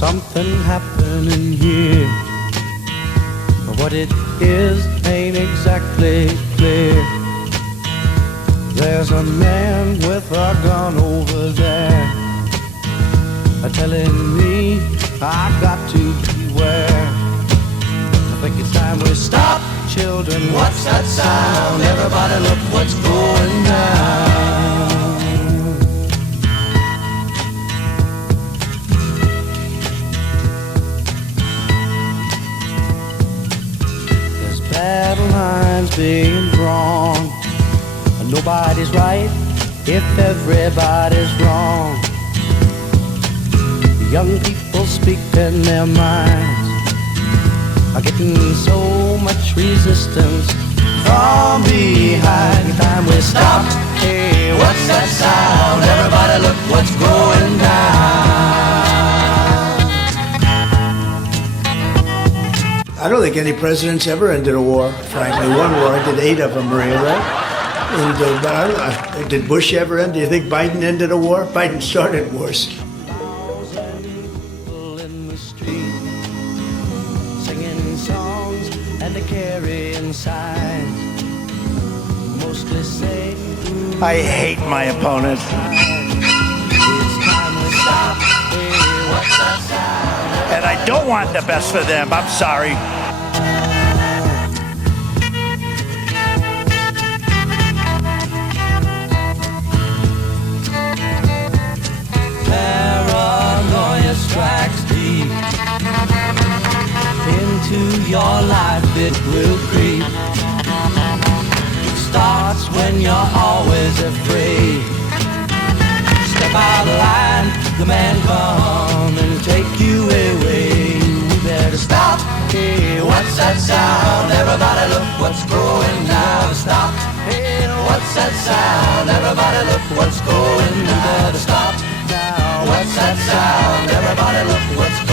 something happening here, but what it is ain't exactly clear. There's a man with a gun over there, telling me I got to beware. I think it's time we stop, children. What's that sound? Everybody look what's going down. There's battle lines being drawn. Nobody's right if everybody's wrong. Young people speaking their minds are getting so much resistance from behind. Time we stop. Hey, what's that sound? Everybody look what's going down. I don't think any president's ever ended a war, frankly. One war, I did 8 of them, Maria, right? And, but I don't know, did Bush ever end? Do you think Biden ended a war? Biden started wars. Singing songs and carrying signs, mostly say, I hate my opponent. And I don't want the best for them. I'm sorry. Paranoia strikes deep into your life, it will creep. It starts when you're always afraid. Step out of line, the man come and take you away. You better stop. Hey, what's that sound? Everybody look what's going down. Stop. Hey, what's that sound? Everybody look what's going down. You better stop now. What's that sound? Everybody look what's going down.